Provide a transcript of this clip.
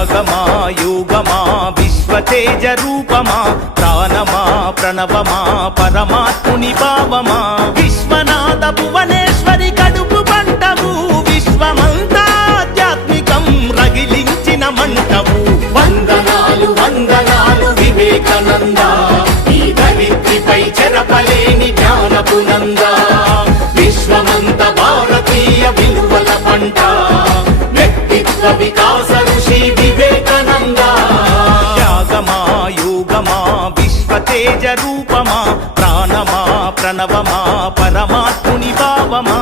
అగమా యోగమా విశ్వతేజ రూపమా ప్రాణమా ప్రణవమా పరమాత్ముని భావమా విశ్వనాథ భువనేశ్వరి కడుపు పంటవు విశ్వమంతా ఆధ్యాత్మికం రగిలించిన మంటవు వందనాలు వందనాలు వివేకానంద ఈ ధరిత్రిపై చెరపలేని జ్ఞానపు నంద విశ్వమంత భారతీయ విలువల పంట వ్యక్తిత్వ వికాస ఋషి వివేకానంద త్యాగమా యోగమా విశ్వతేజ రూపమా ప్రాణమా ప్రణవమా పరమాత్ముని భావమా